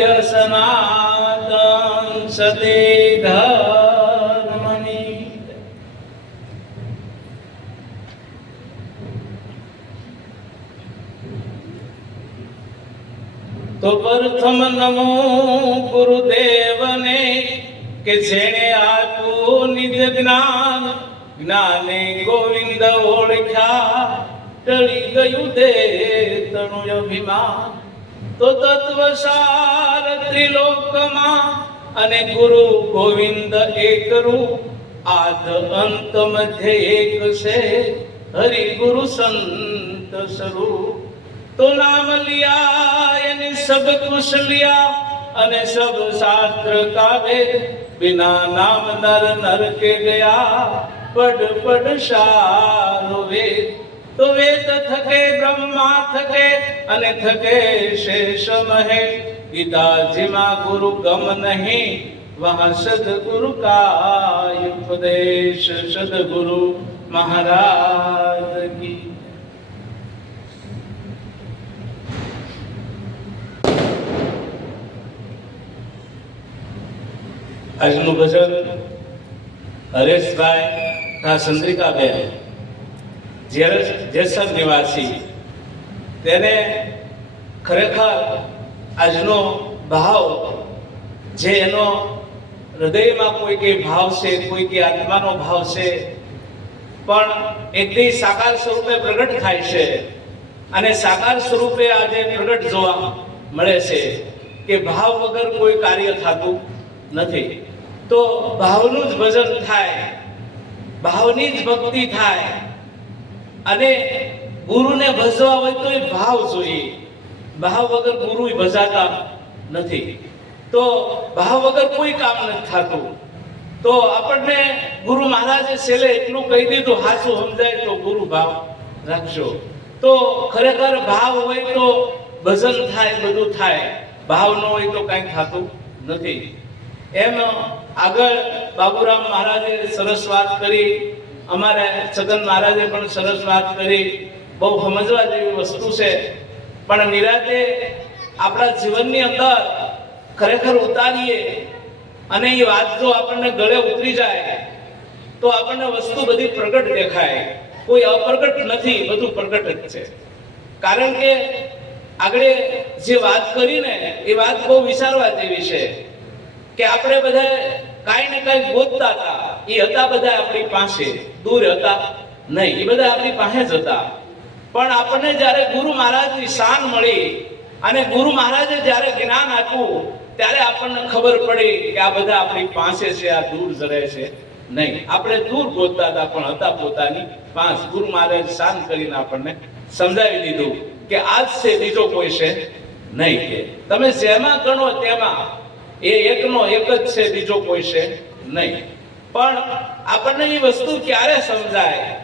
સત્ય સનાતન સતી ધર્મની તો પ્રથમ નમો ગુરુદેવને કે જેણે આપ્યું નિજ જ્ઞાન જ્ઞાને ગોવિંદ ઓળખ્યા ટળી ગયું દે તણુ અભિમાન તો તત્વસાર ત્રિલોકમાં અને ગુરુ ગોવિંદ એક રૂપ આદ અંત મધ્ય એક છે હરિ ગુરુ સંત સ્વરૂપ તો નામ લિયા એને સબ કુશ લિયા અને સબ શાસ્ત્ર કા વેદ બિના નામ નર નર કે ગયા પડ પડ સારો વેદ તો વેદ થકે બ્રહ્મા થકે અને થકે શેષ મહે ગીતાજીમાં ગુરુ ગમ નહીં વહાં સદગુરુ કા ઉપદેશ સદગુરુ મહારાજ કી આજનું ભજન હરેશભાઈ તથા ચંદ્રિકાબેન જેસર નિવાસી તેને ખરેખર આજનો ભાવ જે એનો હૃદયમાં કોઈ કે ભાવ છે કોઈ કે આત્માનો ભાવ છે પણ એકથી સાકાર સ્વરૂપે પ્રગટ થાય છે અને સાકાર સ્વરૂપે આજે પ્રગટ જોવા મળે છે કે ભાવ વગર કોઈ કાર્ય થતું નથી તો ભાવનું જ ભજન થાય ભાવની જ ભક્તિ થાય અને ગુરુને ભજવા હોય તો એ ભાવ જોઈએ ભાવ વગર ગુરુ ભજાતા નથી તો ભાવ વગર કોઈ કામ નથી થતું તો આપણને ગુરુ મહારાજે છેલ્લે એટલું કહી દીધું હાચું સમજાય તો ગુરુ ભાવ રાખજો તો ખરેખર ભાવ હોય તો ભજન થાય બધું થાય ભાવ ન હોય તો કંઈ થતું નથી એમ આગળ બાબુરામ મહારાજે સરસ વાત કરી અમારે છગન મહારાજે પણ સરસ વાત કરી બહુ સમજવા જેવી વસ્તુ છે પણ નિરાતે આપણા જીવનની અંદર ખરેખર ઉતારીએ અને એ વાત જો આપણને ગળે ઉતરી જાય તો આપણને વસ્તુ બધી પ્રગટ દેખાય કોઈ અપ્રગટ નથી બધું પ્રગટ જ છે કારણ કે આગળ જે વાત કરીને એ વાત બહુ વિચારવા જેવી છે કે આપણે બધા કાંઈ ને કાંઈ ગોતતા હતા એ હતા બધા આપણી પાસે દૂર હતા નહીં એ બધા આપણી પાસે જ હતા પણ આપણને જ્યારે ગુરુ મહારાજની શાન મળી અને ગુરુ મહારાજે જ્યારે જ્ઞાન આપ્યું ત્યારે આપણને ખબર પડી કે આ બધા આપણી પાસે છે આ દૂર જરે છે નહીં આપણે દૂર ગોતતા હતા પણ હતા પોતાની પાસે ગુરુ મહારાજ શાન કરીને આપણને સમજાવી દીધું કે આજ છે બીજો કોઈ છે નહીં કે તમે જેમાં ગણો તેમાં એ એકનો એક જ છે બીજો કોઈ છે નહીં પણ આપણને એ વસ્તુ ક્યારે સમજાય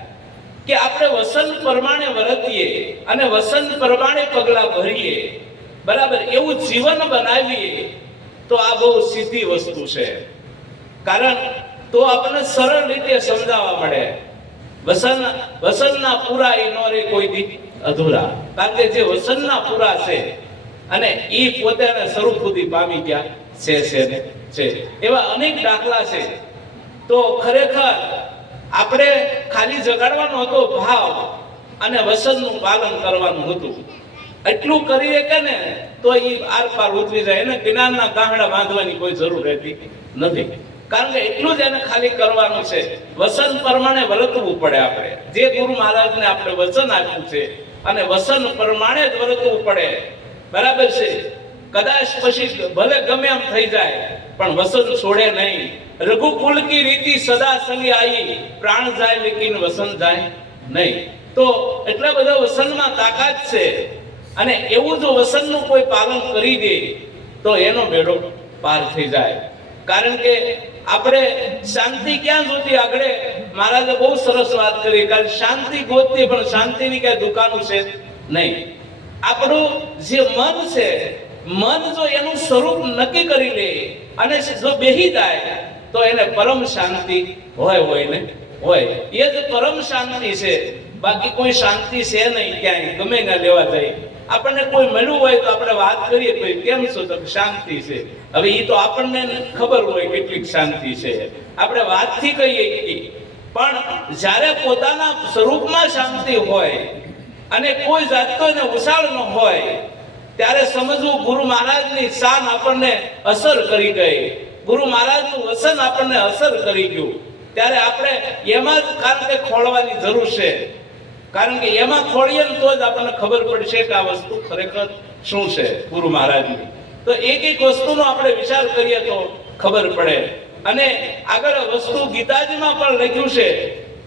કે આપણે વસન પ્રમાણે વર્તીએ અને વસન પ્રમાણે પગલા ભરીએ બરાબર એવું જીવન બનાવીએ તો આ બહુ સીધી વસ્તુ છે કારણ તો આપણને સરળ રીતે સમજાવવા મળે વસનના પૂરા એ નો રે કોઈ દી અધૂરા કારણ કે જે વસનના પૂરા છે અને એ પોતાને સ્વરૂપ સુધી પામી ગયા છે એવા અનેક દાખલા છે તો ખરેખર આપણે ખાલી જગાડવાનો હતો ભાવ અને વસનનું પાલન કરવાનું હતું એટલું કરીએ કે ને તો એ આર પાર ઉતરી જાય એને જ્ઞાનના ગાંહડા બાંધવાની કોઈ જરૂર રહેતી નથી કારણ કે એટલું જ એને ખાલી કરવાનું છે વસન પ્રમાણે વર્તવું પડે આપણે જે ગુરુ મહારાજને આપણે વચન આપ્યું છે અને વસન પ્રમાણે જ વર્તવું પડે બરાબર છે કદાચ પછી ભલે ગમે એમ થઈ જાય પણ વસન છોડે નહીં રઘુકુલ કી રીતિ સદા સંગે આવી પ્રાણ જાય લેકિન વસન જાય નહીં તો એટલા બધા વસનમાં તાકાત છે અને એવું જો વસનનું કોઈ પાલન કરી દે તો એનો બેડો પાર થઈ જાય કારણ કે આપણે શાંતિ ક્યાં જોતી આગળ મહારાજે બહુ સરસ વાત કરી કારણ શાંતિ ગોતતી પણ શાંતિની કઈ દુકાનો છે નહીં આપણું જે મન છે મન જો એનું સ્વરૂપ નક્કી કરી લે અને જો બેહી જાય તો એને પરમ શાંતિ હોય ને હોય એ જ પરમ શાંતિ છે બાકી કોઈ શાંતિ છે નહીં ક્યાંય ગમે ના લેવા જાય આપણને કોઈ મળ્યું હોય તો આપણે વાત કરીએ તો કેમ છો તો શાંતિ છે. હવે એ તો આપણને ખબર હોય કેટલીક શાંતિ છે, આપણે વાતથી કહીએ. પણ જ્યારે પોતાના સ્વરૂપમાં શાંતિ હોય અને કોઈ જાતનો એને ઉછાળ ન હોય ત્યારે સમજવું ગુરુ મહારાજની શાન આપણને અસર કરી ગઈ, ગુરુ મહારાજનું વસન આપણને અસર કરી ગયું. ત્યારે આપણે એમાં જ કારણ કે ખોળવાની જરૂર છે, કારણ કે એમાં ખોળીએ ને તો જ આપણને ખબર પડશે કે આ વસ્તુ ખરેખર શું છે ગુરુ મહારાજની. તો એક એક વસ્તુનો આપણે વિચાર કરીએ તો ખબર પડે. અને આગળ વસ્તુ ગીતાજીમાં પણ લખ્યું છે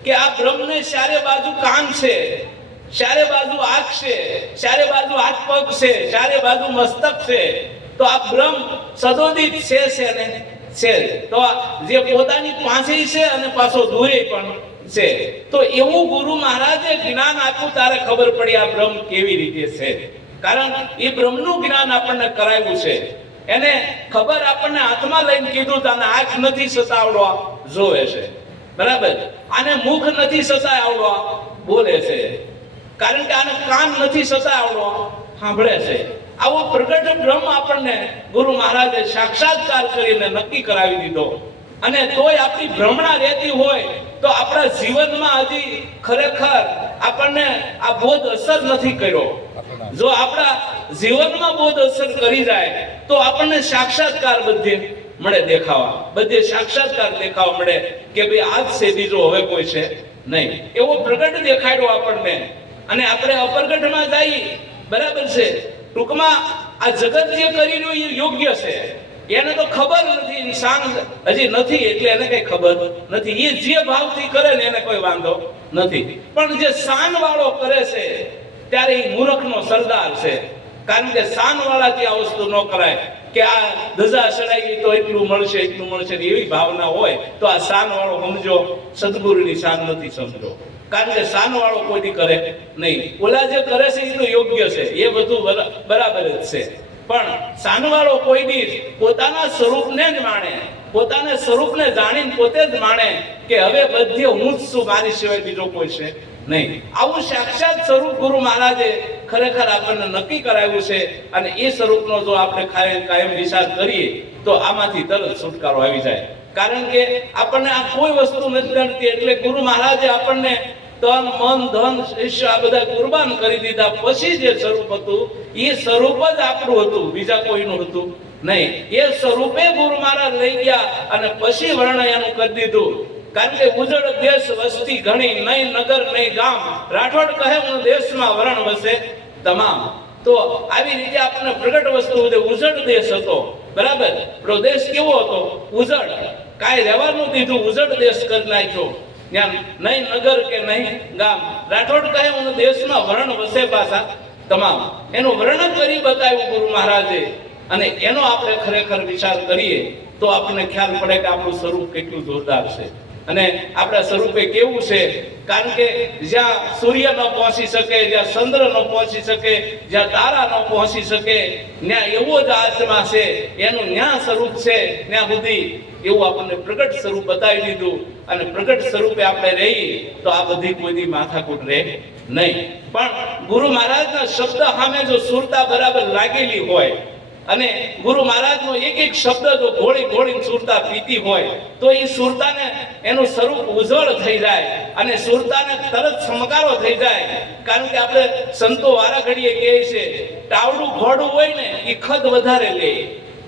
કે આ બ્રહ્મને ચારે બાજુ કાન છે, ચારે બાજુ આંખ છે, ચારે બાજુ હાથ પગ છે, ચારે બાજુ મસ્તક છે. તો આ બ્રહ્મ સદોદિત છે ને છે, તો જે પોતાની પાસે છે અને પાછો દૂરે પણ છે. તો એવું ગુરુ મહારાજે જ્ઞાન આપ્યું ત્યારે ખબર પડી આ બ્રહ્મ કેવી રીતે છે. કારણ એ બ્રહ્મનું જ્ઞાન આપણને કરાવ્યું છે. એને ખબર આપણને હાથમાં લઈને કીધું તને આંખ નથી સતાવડવા જોવે છે, બરાબર, આને મુખ નથી સતાવડવા બોલે છે, કારણ કે આને કાન નથી સતાવડવા સાંભળે છે. આવો પ્રગટ બ્રહ્મ આપણને ગુરુ મહારાજે સાક્ષાત્કાર કરીને નક્કી કરાવી દીધો. અને તોય આપણી ભ્રમણા રહેતી હોય તો આપણા જીવનમાં હજી ખરેખર આપણને આ બોધ અસર નથી કર્યો. જો આપણા જીવનમાં બોધ અસર કરી જાય તો આપણને સાક્ષાત્કાર બધે મળે દેખાવા, બધે સાક્ષાત્કાર દેખાવા મળે કે ભાઈ આ જ છે, બીજો હવે કોઈ છે નહીં. એવો પ્રગટ દેખાડ્યો આપણને. અને આપણે અપરગટમાં જઈએ, બરાબર છે. ટૂંકમાં આ જગત જે કરી રહ્યું એ યોગ્ય છે, એને તો ખબર નથી, ઇન્સાન હજી નથી એટલે એને કઈ ખબર નથી. એ જે ભાવથી કરે ને એને કોઈ વાંધો નથી. પણ જે શાન વાળો કરે છે ત્યારે એ મૂર્ખનો સરદાર છે. કારણ કે શાન વાળાથી આ વસ્તુ ન કરાય કે આ ધજા ચડાવી તો એટલું મળશે એટલું મળશે, એવી ભાવના હોય તો આ શાન વાળો સમજો સદગુરુની શાન નથી સમજો. કારણ કે શાન વાળો કોઈ કરે નહીં. ઓલા જે કરે છે એ તો યોગ્ય છે, એ બધું બરાબર જ છે. પણ શાનવાળો કોઈ દી પોતાના સ્વરૂપને જ માણે, પોતાના સ્વરૂપને જાણીને પોતે જ માણે કે હવે બધે હું જ છું, મારી સિવાય બીજો કોઈ છે નહીં. આવું સાક્ષાત સ્વરૂપ ગુરુ મહારાજે ખરેખર આપણને નક્કી કરાવ્યું છે. અને એ સ્વરૂપનો જો આપણે કાયમ વિચાર કરીએ તો આમાંથી તરત છુટકારો આવી જાય. કારણ કે આપણને આ કોઈ વસ્તુ નથી નડતી, એટલે ગુરુ મહારાજે આપણને તન મન ધન શિષ્ય આ બધા કુરબાન કરી દીધા. પછી જે સ્વરૂપ હતું એ સ્વરૂપ જ આપણું હતું, બીજા કોઈનું હતું નહીં. એ સ્વરૂપે ગુરુ મહારાજ લઈ ગયા અને પછી વર્ણન એનું કરી દીધું. કારણ કે ઉજળ દેશ વસ્તી ઘણી, નહીં નગર નહીં ગામ, રાઠોડ કહે હું દેશમાં વરણ વસે તમામ. તો આવી રીતે આપણને પ્રગટ વસ્તુ ઉજળ દેશ હતો, બરાબર. પ્રદેશ કેવો હતો? ઉજળ. કાંઈ રહેવાનું દીધું, ઉજળ દેશ કરી નાખ્યો. નહીં નગર કે નહીં ગામ, રાઠોડ કહે હું દેશમાં વર્ણ વસે પાછા તમામ. એનું વર્ણન કરી બતાવ્યું ગુરુ મહારાજે. અને એનો આપણે ખરેખર વિચાર કરીએ તો આપણને ખ્યાલ પડે કે આપણું સ્વરૂપ કેટલું જોરદાર છે અને આપણા સ્વરૂપે કેવું છે. કારણ કે જ્યાં સૂર્ય ન પહોંચી શકે, જ્યાં ચંદ્ર ન પહોંચી શકે, જ્યાં તારા ન પહોંચી શકે, ત્યાં એવો જ આત્મા છે, એનું ન્યા સ્વરૂપ છે. ત્યાં સુધી એવું આપણને પ્રગટ સ્વરૂપ બતાવી દીધું. અને પ્રગટ સ્વરૂપે આપણે રહીએ તો આ બધી કોઈ માથાકૂટ રહે નહીં. પણ ગુરુ મહારાજના શબ્દ સામે જો સુરતા બરાબર લાગેલી હોય અને ગુરુ મહારાજનો એક એક શબ્દ જો ઘોળી ઘોળીને સુરતા પીતી હોય તો એ સુરતાને એનું સ્વરૂપ ઉજ્જવળ થઈ જાય અને સુરતાને તરત સમકારો થઈ જાય. કારણ કે આપણે સંતો વારા ઘડીએ કહે છે ટાવડું ઘોડું હોય ને એ ખદ વધારે લે,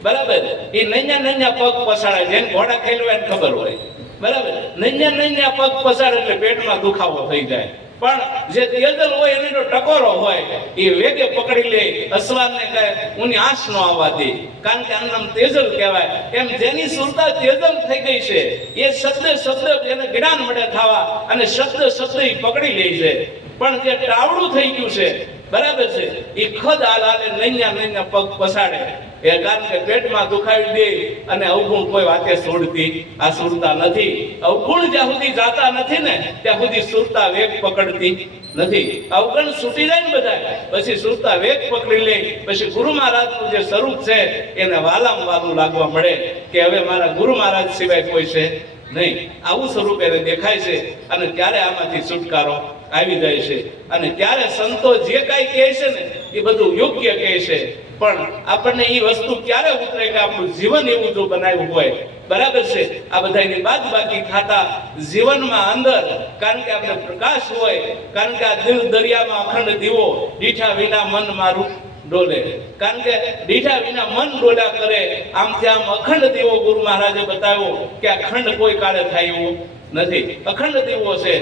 બરાબર. એ નૈયા પગ પસાડે, જેને ઘોડા ખાઈ એને ખબર હોય, બરાબર. નૈયા પગ પસાડે એટલે પેટમાં દુખાવો થઈ જાય. પણ જે તેજલ હોય એનો ટકોરો હોય એ વેગે પકડી લે, અસવારને કહે ઉની આંચ નો આવવા દે, કારણ કે આનું નામ તેજલ કહેવાય. એમ જેની સુરતા તેજલ થઈ ગઈ છે એ શબ્દ એને જ્ઞાન મળે થવા અને શબ્દ એ પકડી લે છે. પણ જે ટાવડું થઈ ગયું છે, બરાબર છે, એ ખદ હાલે નૈયા પગ પસાડે, એ કારણ કે પેટમાં દુખાવી દે અને અવગુણ કોઈ વાતે છોડતી આ સુરતા નથી. અવગુણ જ્યાં સુધી જાતા નથી ને ત્યાં સુધી સુરતા વેગ પકડતી નથી. અવગુણ છૂટી જાય ને બધા પછી સુરતા વેગ પકડી લે. પછી ગુરુ મહારાજનું જે સ્વરૂપ છે એને વાલામ વાલું લાગવા મળે કે હવે મારા ગુરુ મહારાજ સિવાય કોઈ છે નહીં. આવું સ્વરૂપ એને દેખાય છે અને ત્યારે આમાંથી છુટકારો આવી જાય છે. અને ત્યારે સંતો જે કાંઈ કહે છે ને એ બધું યોગ્ય કહે છે, પણ આપણને એ વસ્તુ ક્યારે ઉતરે કે આપણું જીવન એવું જો બનાવ્યું હોય, બરાબર છે, આ બધાની બાદ બાકી ખાતા જીવનમાં અંદર, કારણ કે આપણે પ્રકાશ હોય, કારણ કે આ દિલ દરિયામાં અખંડ દીવો, દીઠા વિના મન મારું ડોલે, કારણ કે દીઠા વિના મન ડોલા કરે. આમથી આમ અખંડ દીવો ગુરુ મહારાજે બતાવ્યો કે અખંડ કોઈ કાળે થાય એવું નથી, અખંડ દીવો છે.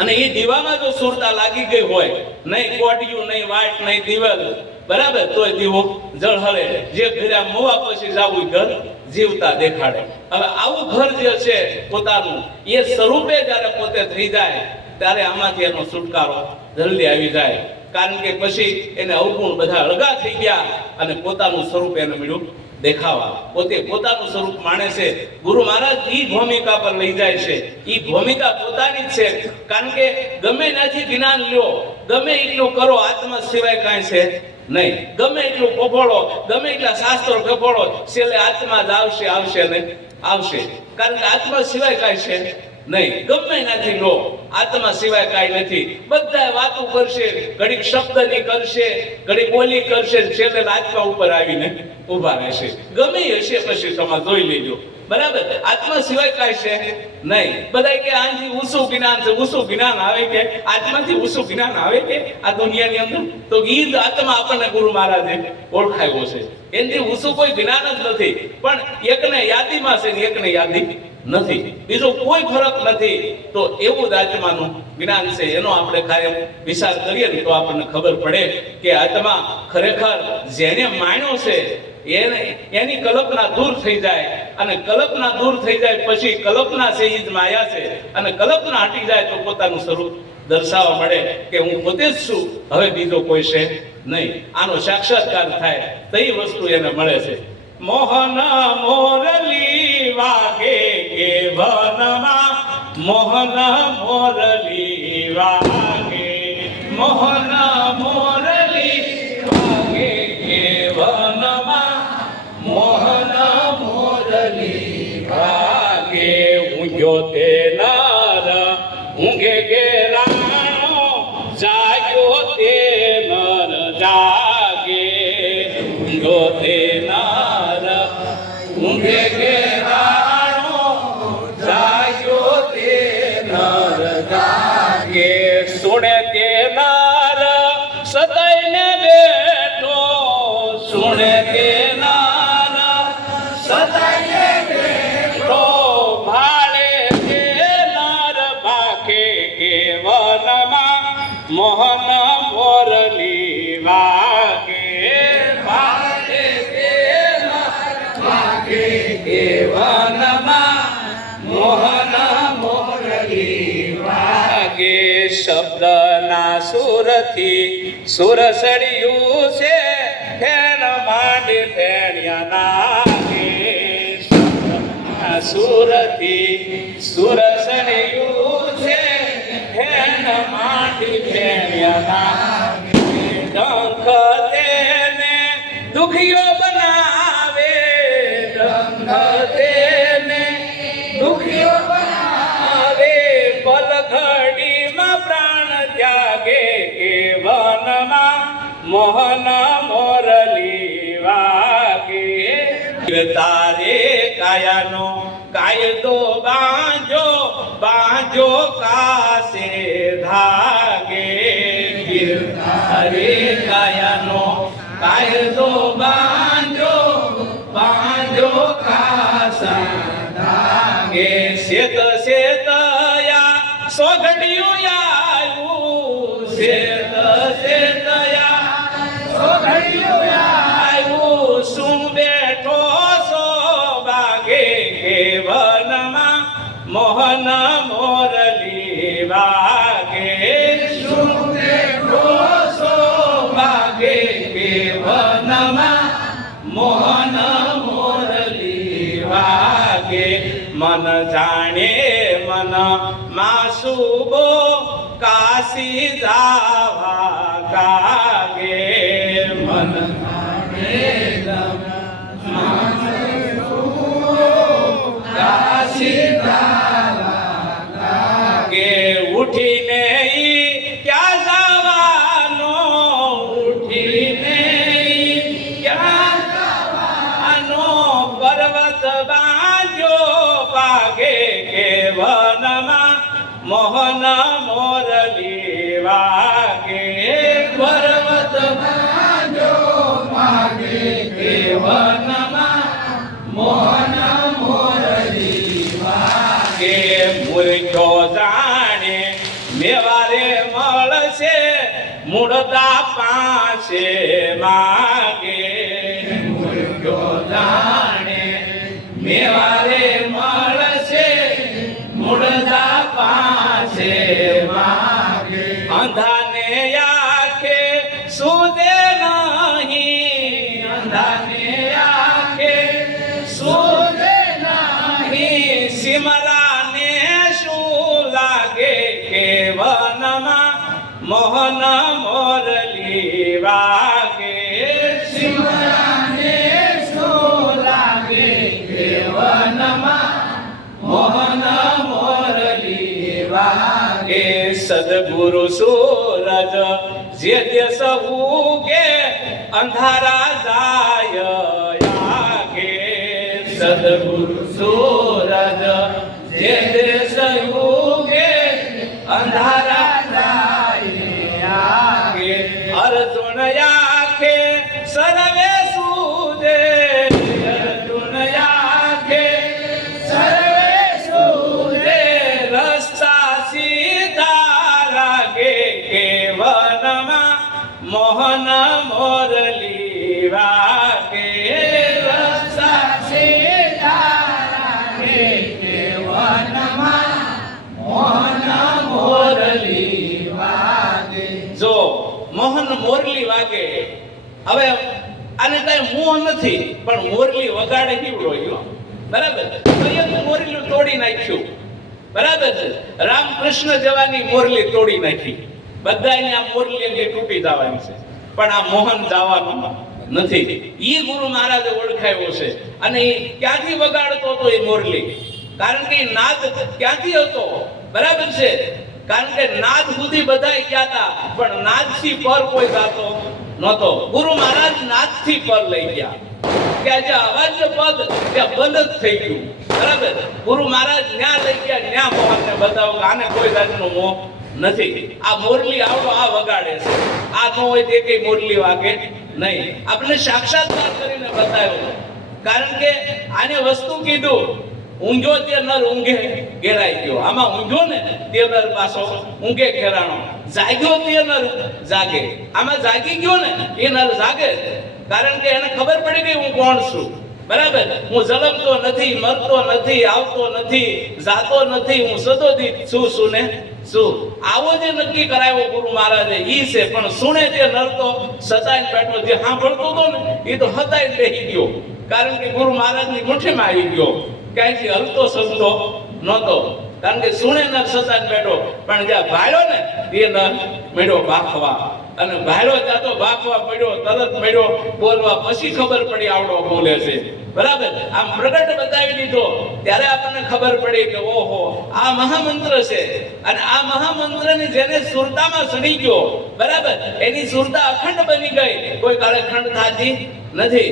અને એ દીવામાં જો સુરતા લાગી ગઈ હોય, નહીં કોડિયું, નહીં વાટ, નહીં દિવેલ, બરાબર, તોય દીવો જળહળે. જે ઘરે મોવા પછી જાવું ઘર જીવતા દેખાડે. હવે આવું ઘર જે છે પોતાનું, એ સ્વરૂપે જ્યારે પોતે થઈ જાય ત્યારે આમાંથી એનો છુટકારો જલ્દી આવી જાય. કારણ કે પછી એને અવગુણ બધા અળગા થઈ ગયા અને પોતાનું સ્વરૂપ એને મળ્યું દેખાવા. પોતે પોતાનું સ્વરૂપ માણે છે. ગુરુ મહારાજ ઈ ભૂમિકા પર લઈ જાય છે. ઈ ભૂમિકા પોતાની જ છે. કારણ કે ગમે ત્યાંથી જ્ઞાન લ્યો, ગમે એટલું કરો, આત્મા સિવાય કાંઈ છે નહીં. ગમે એટલું કપોળો, ગમે એટલા શાસ્ત્રો કપોળો, છેલ્લે આત્મા જ આવશે, આવશે ને આવશે. કારણ કે આત્મા સિવાય કાંઈ છે નહીં. ગમે નથી લો, આત્મા સિવાય કાંઈ નથી. બધા વાતો કરશે, ઘડીક શબ્દની કરશે, ઘડીક બોલી કરશે, છેલ્લે આત્મા ઉપર આવીને ઉભા રહેશે. ગમે હશે પછી તમે જોઈ લેજો, બરાબર. આત્મા સિવાય કાંઈ છે નહીં. બધા કે આથી ઊંચું જ્ઞાન છે, ઊંચું જ્ઞાન આવે કે આત્માથી ઊંચું જ્ઞાન આવે કે આ દુનિયાની અંદર? તો ઈ જ આત્મા આપણને ગુરુ મહારાજે ઓળખાયો છે. એનાથી ઊંચું કોઈ જ્ઞાન જ નથી. પણ એકને યાદીમાં છે ને એકને યાદી નથી, બીજો કોઈ ફરક નથી. તો એવું જ આત્માનું જ્ઞાન છે. એનો આપણે કાયમ વિચાર કરીએ ને તો આપણને ખબર પડે કે આત્મા ખરેખર જેને માન્યો છે એની કલ્પના દૂર થઈ જાય. અને કલ્પના દૂર થઈ જાય પછી કલ્પના છે એ જ માયા છે. અને કલ્પના હટી જાય તો પોતાનું સ્વરૂપ દર્શાવવા મળે કે હું પોતે જ છું, હવે બીજો કોઈ છે નહીં. આનો સાક્ષાત્કાર થાય તો એ વસ્તુ એને મળે છે. મોહન મોરલી વાગે કે વનમાં, મોહન મોરલી વાગે, મોહન મોરલી વાગે કે વનમાં, મોહન મોરલી વાગે. ઊંઘ્યો તે નર ઊંઘે ગેરાણો, જાગ્યો તે નર જાગે. ઊંઘ્યો તે નર ઊંઘે ગેરાણો, જાગ્યો તે નર જાગે. સુણે તે નર સદાયને બેઠો, સુણે તે નર સદાયને બેઠો. ભાળે તે નર ભાગે કે વનમાં, મોહન મોરલી વાગે. ભાળે તે નર ભાગે કે વનમાં, મોહન મોરલી વાગે. શબ્દના સુરથી સુર સળિયું છે, ફેણ માંડી ફેણ્યા નાગે. શબ્દના સુરથી સુર સળિયું છે, ફેણ માંડી ફેણ્યા નાગે. ડંખ તેને દુખિયો બનાવે, ડંખ તેને દુખિયો બનાવે. પલઘડીમાં પ્રાણ ત્યાગે કે વનમાં, મોહન મોરલી વાગે. તારે કાયાનો કાયદો બાંજો, બાંજો કાસે ધાગે. તારે કાયાનો કાયદો બાંજો, બાંજો કાસા ધાગે. શેત શેતયા સોઘડિયું આવ્યું, શેત શેતયા સોઘડિયું આવ્યું. શું બેઠો સો બાગે કે વનમાં, મોહન મોરલી વાગે. શું બેઠો સો બાગે કે વનમાં, મોહન મોરલી વાગે. મન જાણે મન માસુબો, કાશી જાવા કાગે. મન જાણે કાશી જાવા કાગે. ઉઠીને છોડીને ક્યાં જવાનો પર્વત બાંધ્યો પાગે કે વનમાં મોહન મોરલી વાગે પર્વત બાંધ્યો પાગે કે વનમાં મોહન મોરલી વાગે મૂર્ખ્યો જાણે મેવારે મળશે મૂળતા પાસે માગે મૂર્ખ્યો જાણે મેવારે મળશે મૂળતા પાસે માગે અંધાને આંખે સુદે નહીં અંધાને આંખે સુદે નહીં સિમરાને શું લાગે કે વનમાં મોહન મોરલી વાગે સિમરાને શું લાગે કે વનમાં મોહન મોરલી વાગે સદગુરુ સૂરજ જે દેશ ઉગે અંધારા જાય આગે સદગુરુ સૂરજ જે દેશ ઉગે અંધારા જાય આગે અર્જુન આંખે સર્વે સુદે અર્જુન આંખે સર્વે સુદે રસ્તા સીધા લાગે કે વનમાં મોહન મોરલી વાગે રસ્તા સીધા લાગે કે વનમાં મોહન મોરલી વાગે જો મોહન મોરલી વાગે હવે આને કઈ મોહ નથી પણ મોરલી વગાડે કેવડો ગયો બરાબર તો એક મોરલી તોડી નાખ્યું બરાબર છે રામકૃષ્ણ જવાની મોરલી તોડી નાખી બધાની આ મોરલી અંગે તૂટી જવાની છે પણ આ મોહન જવાનું નથી ઈ ગુરુ મહારાજે ઓળખાયો છે અને ઈ ક્યાંથી વગાડતો હતો એ મોરલી કારણ કે નાદ ક્યાંથી હતો બરાબર છે કારણ કે નાદ સુધી બધાય ગયા હતા પણ નાદથી પર કોઈ ગાતો નહોતો ગુરુ મહારાજ નાદથી પર લઈ ગયા કે આજે અવાજ પદ ત્યાં બંધ જ થઈ ગયું બરાબર ગુરુ મહારાજ ન્યા લઈ ગયા ન્યા મોહનને બતાવો કે આને કોઈ જાતનો મોહ નથી આ મોરલી આવડો આ વગાડે છે આ ન હોય તે કઈ મોરલી વાગે નહીં આપણે સાક્ષાત્કાર કરીને બતાવ્યો કારણ કે આને વસ્તુ કીધું ઊંઘ્યો તે નર ઊંઘે ઘેરાઈ ગયો આમાં ઊંઘ્યો ને તે નર પાછો ઊંઘે ઘેરાણો જાગ્યો તે નર જાગે આમાં જાગી ગયો ને એ નર જાગે કારણ કે એને ખબર પડી ગઈ હું કોણ છું બરાબર હું જલમતો નથી મરતો નથી આવતો નથી જાતો નથી હું સદોદિત છું ને શું આવો જે નક્કી કરાયો ગુરુ મહારાજે ઈ છે પણ સુણે તે નર તો સતાઈને બેઠો જે સાંભળતો હતો ને એ તો હતાઈને બેહી ગયો કારણ કે ગુરુ મહારાજની મુઠ્ઠીમાં આવી ગયો ક્યાંયથી હલતો સલતો નહોતો કારણ કે સુણે નર સતાઈને બેઠો પણ જ્યાં ભાળ્યો ને તે નર મેળ્યો બાખવા અને ભાઈરો જાતો ભાગવા પડ્યો તરત પડ્યો બોલવા પછી ખબર પડી આવડો બોલે છે બરાબર આમ પ્રગટ બતાવી દીધો ત્યારે આપણને ખબર પડી કે ઓહો આ મહામંત્ર છે અને આ મહામંત્રની જેને સુરતામાં સડી ગયો બરાબર એની સુરતા અખંડ બની ગઈ કોઈ કાળે ખંડ થાતી નથી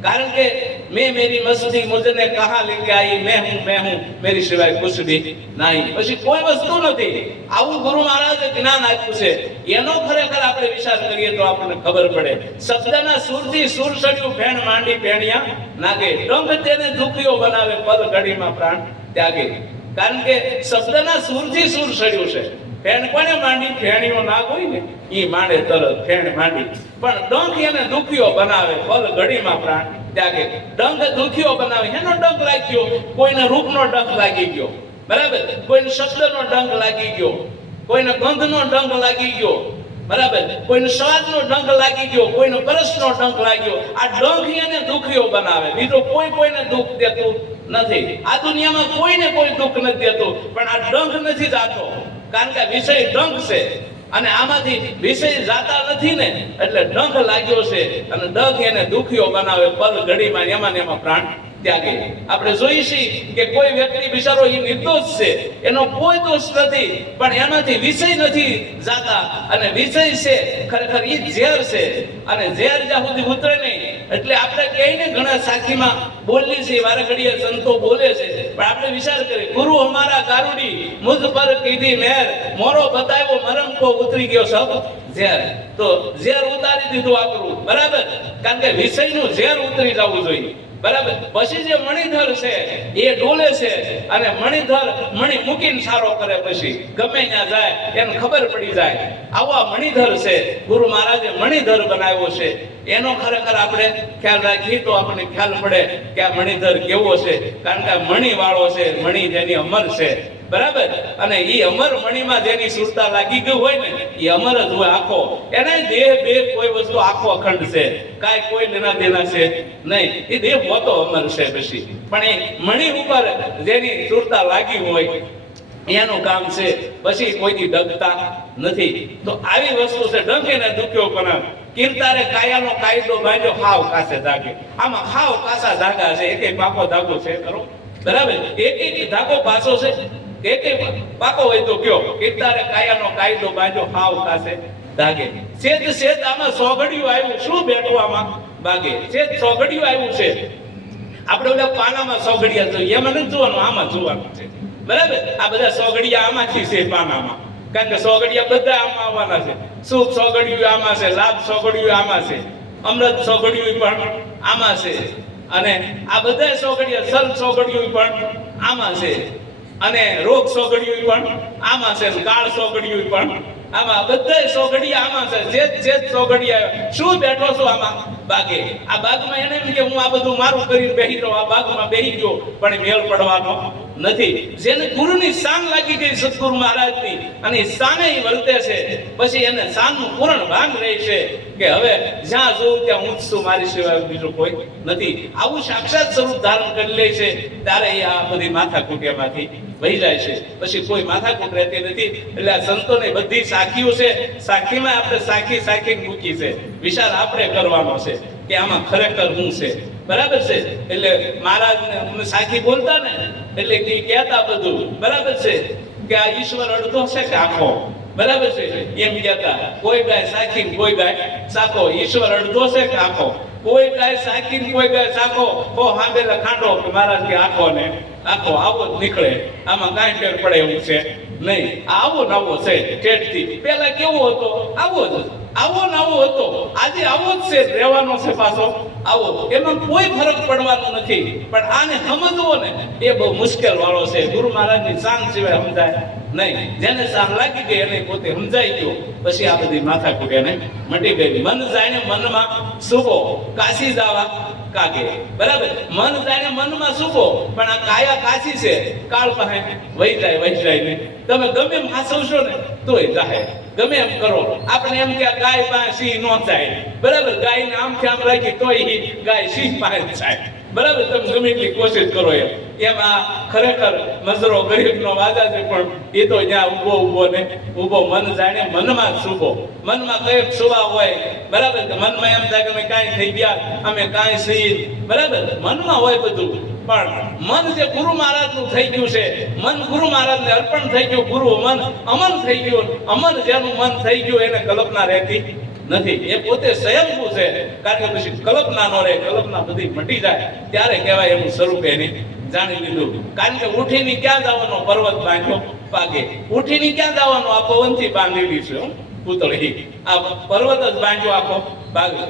કારણ કે मैं मेरी मस्ती मुझने कहा लेके आई मैं हूं मेरी सिवाय कुछ भी नहीं પછી કોઈ વસ્તુ નથી આવું ગુરુ મહારાજે જ્ઞાન આપ્યું છે એનો ખરેખર આપણે વિચાર કરીએ તો આપણને ખબર પડે શબ્દના સુરથી સુર સડ્યું ફેણ માંડી ફેણિયા નાગે ડંખ તેને દુખીઓ બનાવે પદ ઘડીમાં પ્રાણ ત્યાગે કારણ કે શબ્દના સુરથી સુર સડ્યું છે ફેણ કોને માંડી ફેણીઓ નાગ હોય ને ઈ માંડે તરત ફેણ માંડી પણ ડંખ એને દુખીઓ બનાવે પદ ઘડીમાં પ્રાણ ત્યાગે ડંખ દુખીઓ બનાવે એનો ડંખ લાગ્યો કોઈને રૂપનો ડંખ લાગી ગયો બરાબર કોઈને શબ્દનો ડંખ લાગી ગયો કોઈને ગંધનો ડંખ લાગી ગયો બરાબર કોઈને સ્વાદનો ડંખ લાગી ગયો કોઈને પરસનો ડંખ લાગ્યો આ ડંખ એને દુખીઓ બનાવે બીજો કોઈને દુઃખ દેતું નથી આ દુનિયામાં કોઈને કોઈ દુઃખ નથી દેતું પણ આ ડંખ નથી જાતો કારણ કે વિષય ડંખ છે અને આમાંથી વિષય જાતા નથી ને એટલે ડંખ લાગ્યો છે અને ડંખ એને દુખીઓ બનાવે પલ ઘડીમાં એમાં પ્રાણ ત્યાગે. આપણે જોઈએ છીએ કે કોઈ વ્યક્તિ બિચારો એ નિર્દોષ છે, એનો કોઈ દોષ નથી, પણ એનાથી વિષય નથી જાતા, અને વિષય છે ખરેખર એ ઝેર છે, અને ઝેર જ્યાં સુધી ઉતરે નહીં એટલે આપણે કહીને ઘણા સાખીમાં બોલી છે, વારે ઘડીએ સંતો બોલે છે, પણ આપણે વિચાર કરીએ, ગુરુ અમારા ગારુડી મુझ પર કીધી મહેર, મોરો બતાવ્યો મરમ કો ઉતરી ગયો સબ ઝેર. તો ઝેર ઉતારી દીધું આપણું, બરાબર, કારણ કે વિષયનું ઝેર ઉતરી જવું જોઈએ, બરાબર. પછી જે મણિધર છે એ ડોલે છે, અને મણિધર મણિ મૂકીને સારો કરે, પછી ગમે ત્યાં જાય એને ખબર પડી જાય આવા મણિધર છે. ગુરુ મહારાજે મણિધર બનાવ્યો છે, એનો ખરેખર આપણે ખ્યાલ રાખીએ તો આપણને ખ્યાલ પડે કે આ મણિધર કેવો છે, કારણ કે આ મણિ વાળો છે, મણિ જેની અમર છે, બરાબર. અને એ અમર મણિમાં જેની સુરતા લાગી ગઈ હોય ને એ અમર જ હોય આખો, એને દેહ બે કોઈ વસ્તુ આખો અખંડ છે, કાંઈ કોઈ લેના દેના છે નહીં, એ દેહ હોતો અમર છે. પછી પણ એ મણિ ઉપર જેની સુરતા લાગી હોય એનું કામ છે, પછી કોઈથી ડગતા નથી. તો આવી વસ્તુ છે, ડંકે ને દુખ્યો પણ કીર્તારે કાયાનો કાયદો બાંધ્યો, હાવ કાસે ધાગે. આમાં હાવ કાસા ધાગા છે, એક પાકો ધાગો છે ખરો, બરાબર, એક ધાગો પાછો છે, એક પાકો હોય તો કયો, કીર્તારે કાયાનો કાયદો બાંધ્યો, હાવ કાસે ધાગે. સેજ આમાં સોગડિયું આવ્યું, શું બેઠું આમાં બાગે, સેજ સોગડિયું આવ્યું છે. આપણે ઓલા પાનામાં સોગડિયા જોઈએ, એમાં નથી જોવાનું, આમાં જોવાનું છે, બરાબર. આ બધા સોગડિયા આમાંથી છે પાનામાં, કારણ કે સોગડિયા બધા આમાં આવવાના છે. સુખ સોગડિયું આમાં છે, લાભ સોગડિયું આમાં છે, અમૃત સોગડિયું પણ આમાં છે, અને આ બધા સોગડિયા સલ સોગડિયું પણ આમાં છે, અને રોગ સોગડિયું પણ આમાં છે, કાળ સોગડિયું પણ આમાં, બધા સોગડિયા આમાં છે. જે સોગડિયા શું બેઠો છો આમાં બાગે. આ બાગમાં એને એમ કે હું આ બધું મારું કરીને બેહી રહ્યો, આ બાગમાં બેહી ગયો, પણ મેળ પડવાનો નથી. જેને ગુરુની શાન લાગી ગઈ સદગુરુ મહારાજની, અને એ શાને ઈ વર્તે છે, પછી એને શાનનું પૂર્ણ ભાન રહે છે કે હવે જ્યાં જોઉં ત્યાં હું જ છું, મારી સિવાય બીજું કોઈ નથી. આવું સાક્ષાત સ્વરૂપ ધારણ કરી લે છે ત્યારે એ આ બધી માથાકૂટ્યામાંથી વહી જાય છે, પછી કોઈ માથાકૂટ રહેતી નથી. એટલે આ સંતોને બધી સાખીઓ છે, સાખીમાં આપણે સાખી મૂકી છે, વિચાર આપણે કરવાનો છે કે આમાં ખરેખર હું છે, બરાબર છે. એટલે મહારાજને અમે સાખી બોલતા ને એટલે કે કહેતા બધું બરાબર છે કે આ ઈશ્વર અડધો છે કે આખો, બરાબર છે, એમ કહેતા. કોઈ ગાય સાખી, કોઈ ગાય સાખો, ઈશ્વર અડધો છે કે આખો, કોઈ ગાય સાખી, કોઈ ગાય સાખો, હો હાંભેલા ખાંડો કે મહારાજ કે આખો ને આખો આવો જ નીકળે, આમાં કાંઈ ફેર પડે એવું છે નહીં. આવો નવો છે ઠેઠથી, પેલા કેવો હતો આવો જ, આવો નવો હતો, આજે આવો જ છે, રહેવાનો છે પાછો આવો, એમાં કોઈ ફરક પડવાનો નથી. પણ આને સમજવો ને એ બહુ મુશ્કેલ વાળો છે. ગુરુ મહારાજની શાન સિવાય સમજાય નહીં. જેને શાન લાગી ગઈ એને પોતે સમજાઈ ગયો, પછી આ બધી માથાકૂટ એને મટી ગઈ. મન જાણે મનમાં સુખો, કાશી જાવા કાગે, બરાબર. મન જાણે મનમાં સુખો, પણ આ કાયા કાશી છે, કાળ પાસે વહી જાય ને. તમે ગમે એમ હાસવશો ને તોય જાય, ગમે એમ કરો. આપણે એમ કે ગાય પાસે સિંહ નો જાય, બરાબર, ગાયને આમથી આમ રાખી તોય ગાય સિંહ પાસે જાય, બરાબર. તમે ગમે એટલી કોશિશ કરો એમાં ખરેખર મજરો ગરીબનો વાદા છે, પણ એ તો જ્યાં ઊભો ને ઊભો. મન જાણે મનમાં સુખો, મનમાં કઈક સુવા હોય, બરાબર, કે મનમાં એમ થાય કે અમે કાંઈ થઈ ગયા, અમે કાંઈ સહી, બરાબર, મનમાં હોય બધું. પણ મન જે ગુરુ મહારાજનું થઈ ગયું છે, મન ગુરુ મહારાજને અર્પણ થઈ ગયું, ગુરુ મન અમન થઈ ગયું. અમન જેનું મન થઈ ગયું એને કલ્પના રહેતી નથી, એ પોતે સ્વયંભૂ છે. કારણ કે પછી કલ્પના નો રહે, કલ્પના બધી મટી જાય ત્યારે કહેવાય એનું સ્વરૂપ એને જાણી લીધું. કારણ કે ઉઠીને ક્યાં જવાનો, પર્વત બાંધ્યો પાગે. ઉઠીને ક્યાં જવાનો, આ પવનથી બાંધેલી છે પૂતળી, આ પર્વત જ બાંધ્યો આખો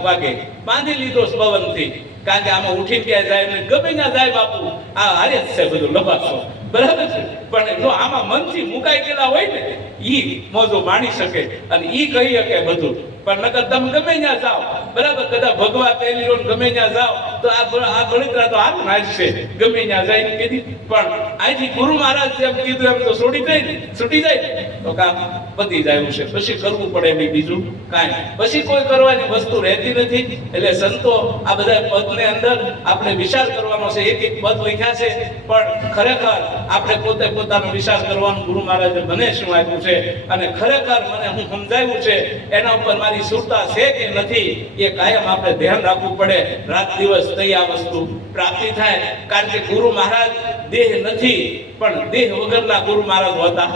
વાગે, બાંધી લીધો પવનથી. કારણ કે આમાં ઉઠીને ક્યાં જાય ને ગમે ત્યાં જાય બાપુ, આ હારે જ છે બધું લબાસો, બરાબર છે. પણ જો આમાં મનથી મુકાઈ ગયેલા હોય ને ઈ મોજો માણી શકે અને ઈ કહી શકે બધું. પણ નકર તમે ગમે ત્યાં જાઓ, બરાબર, કદાચ ભગવા પહેલી રોડ ગમે ત્યાં જાઓ તો આ ગણિતરા તો હાથ નાચશે, ગમે ત્યાં જાય કીધી. પણ અહીંથી ગુરુ મહારાજ જેમ કીધું એમ તો છૂટી જાય તો કામ પતી જાય છે. પછી કરવું પડે નહીં બીજું કાંઈ, પછી કોઈ કરવાની વસ્તુ રહેતી નથી. એટલે સંતો આ બધા પદને અંદર આપણે વિચાર કરવાનો છે. એક પદ લખ્યા છે, પણ ખરેખર આપણે પોતે પોતાનો વિચાર કરવાનું ગુરુ મહારાજે મને શું આપ્યું છે અને ખરેખર મને હું સમજાવ્યું છે એના ઉપર મારી સુરતા છે કે નથી એ કાયમ આપણે ધ્યાન રાખવું પડે. રાત દિવસ તઈ આ વસ્તુ પ્રાપ્તિ થાય. કારણ કે ગુરુ મહારાજ દેહ નથી, પણ દેહ વગરના ગુરુ મહારાજ હોતા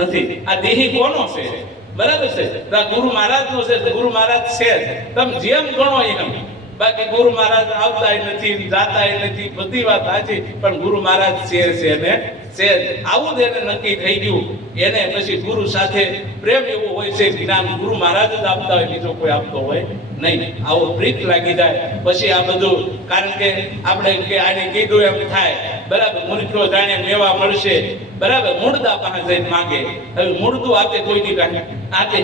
નથી. આ દેહી કોનો છે? બરાબર છે, ગુરુ મહારાજ નો છે. ગુરુ મહારાજ છે તમે જેમ ગણો એમ. બાકી ગુરુ મહારાજ આવતાય નથી, જાતાય નથી, બધી વાત સાચી, પણ ગુરુ મહારાજ છે ને છે. આવું જ એને નક્કી થઈ ગયું. એને પછી ગુરુ સાથે પ્રેમ એવો હોય છે, જ્ઞાન ગુરુ મહારાજ જ આપતા હોય, બીજો કોઈ આપતો હોય નહીં. આવો પ્રીત લાગી જાય પછી આ બધું. કારણ કે આપણે કે આને કીધું એમ થાય. બરાબર, મૂર્ખો જાણે મેવા મળશે. બરાબર, મૂળદા પાસે જઈને માગે. હવે મૂળદું આપે કોઈની કાંઈ આપે?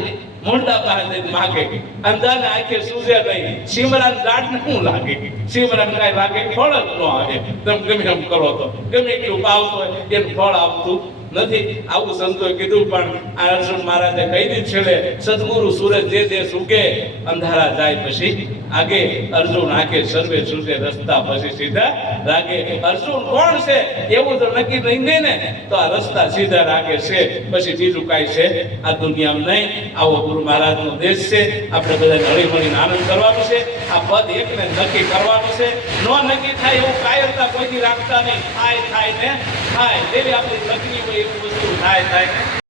મૂળદા પાસે જઈને માગે. અંધાને આંખે સૂજે નહીં. સિમરાન ઝાડ ને શું લાગે? સિમરાન કાંઈ લાગે? ફળ જ ન આવે. તમે ગમે એમ કરો તો ગમે એટલું પાવતો હોય એનું ફળ આવતું નથી. આવું સંતોએ કીધું. પણ આ અર્જુન મહારાજે કહી દીધું છે, સદગુરુ સૂરજ જે દેશ ઉગે, અંધારા જાય પછી આગે. અર્જુન આંખે સર્વે સૂજે, રસ્તા પછી સીધા લાગે. અર્જુન કોણ છે એવું તો નક્કી નહીં ને, તો આ રસ્તા સીધા લાગે છે, પછી બીજું કાંઈ છે આ દુનિયામાં નહીં. આવો ગુરુ મહારાજનો દેશ છે. આપણે બધા હળી મળીને આનંદ કરવાનો છે. આ પદ એકને નક્કી કરવાનું છે. નો નક્કી થાય એવું કાયરતા કોઈથી રાખતા નહીં. થાય ને થાય. એવી આપણી નક્કી હોય એવું વસ્તુ થાય ને